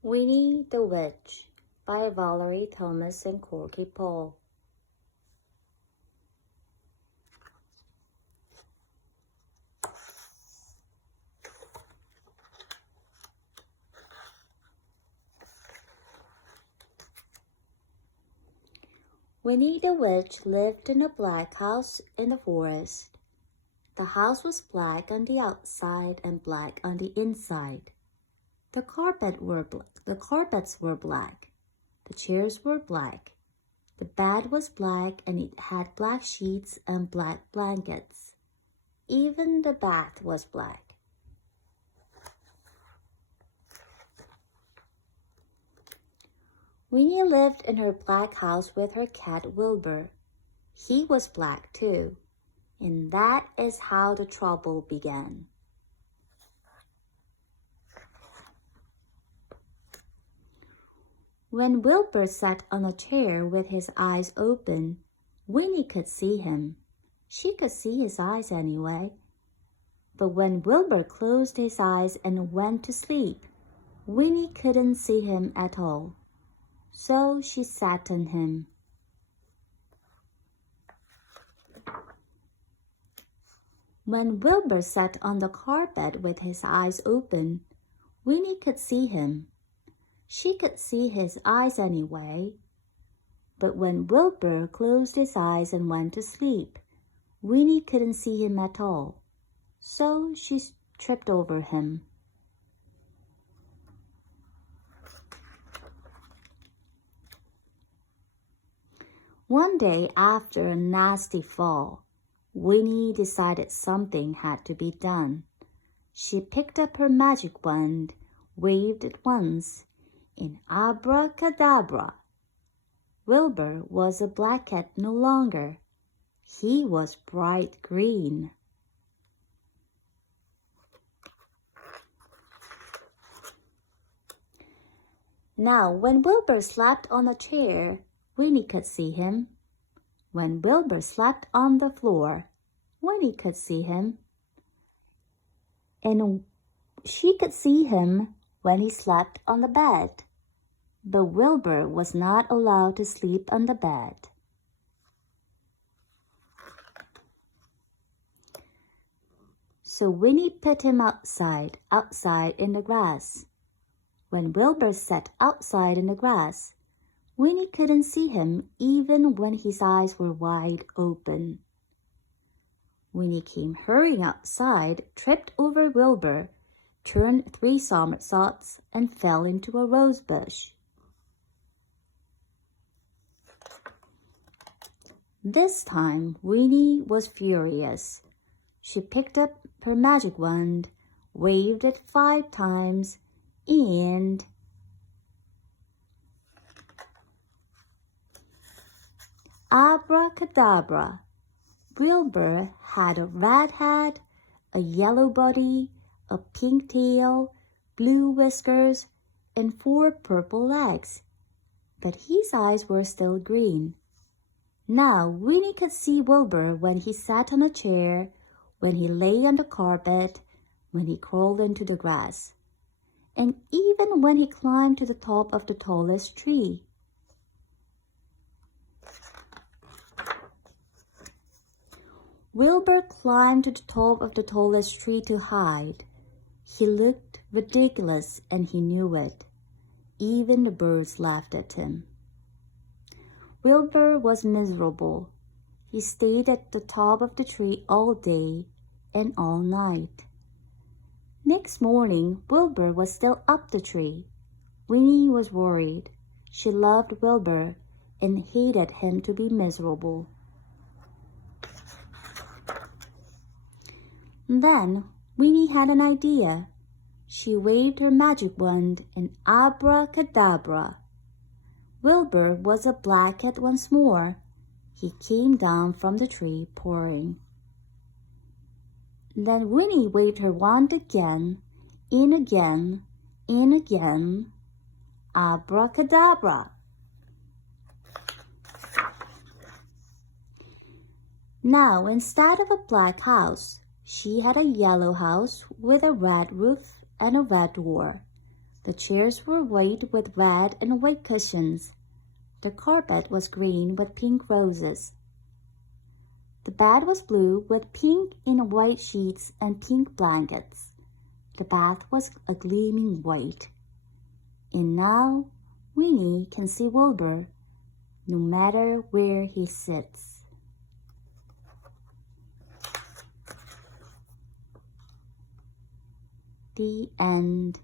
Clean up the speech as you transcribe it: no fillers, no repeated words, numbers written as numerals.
Winnie the Witch by Valerie Thomas and Korky Paul. Winnie the Witch lived in a black house in the forest. The house was black on the outside and black on the inside. The carpets were black. The chairs were black. The bed was black and it had black sheets and black blankets. Even the bath was black. Winnie lived in her black house with her cat Wilbur. He was black too, and that is how the trouble began. When Wilbur sat on a chair with his eyes open, Winnie could see him. She could see his eyes anyway. But when Wilbur closed his eyes and went to sleep, Winnie couldn't see him at all. So she sat on him. When Wilbur sat on the carpet with his eyes open, Winnie could see him. She could see his eyes anyway. But when Wilbur closed his eyes and went to sleep, Winnie couldn't see him at all. So she tripped over him. One day after a nasty fall, Winnie decided something had to be done. She picked up her magic wand, waved it once, and abracadabra. Wilbur was a black cat no longer. He was bright green. Now, when Wilbur slept on a chair, Winnie could see him. When Wilbur slept on the floor, Winnie could see him. And she could see him when he slept on the bed. But Wilbur was not allowed to sleep on the bed. So Winnie put him outside in the grass. When Wilbur sat outside in the grass, Winnie couldn't see him even when his eyes were wide open. Winnie came hurrying outside, tripped over Wilbur, turned 3 somersaults, and fell into a rose bush. This time, Winnie was furious. She picked up her magic wand, waved it 5 times, and abracadabra! Wilbur had a red head, a yellow body, a pink tail, blue whiskers, and 4 purple legs. But his eyes were still green. Now Winnie could see Wilbur when he sat on a chair, when he lay on the carpet, when he crawled into the grass, and even when he climbed to the top of the tallest tree. Wilbur climbed to the top of the tallest tree to hide. He looked ridiculous and he knew it. Even the birds laughed at him. Wilbur was miserable. He stayed at the top of the tree all day and all night. Next morning, Wilbur was still up the tree. Winnie was worried. She loved Wilbur and hated him to be miserable. Then Winnie had an idea. She waved her magic wand and abracadabra. Wilbur was a black cat once more. He came down from the tree purring. Then Winnie waved her wand again, and again, and again. Abracadabra! Now, instead of a black house, she had a yellow house with a red roof and a red door. The chairs were white with red and white cushions. The carpet was green with pink roses. The bed was blue with pink and white sheets and pink blankets. The bath was a gleaming white. And now Winnie can see Wilbur no matter where he sits. The end.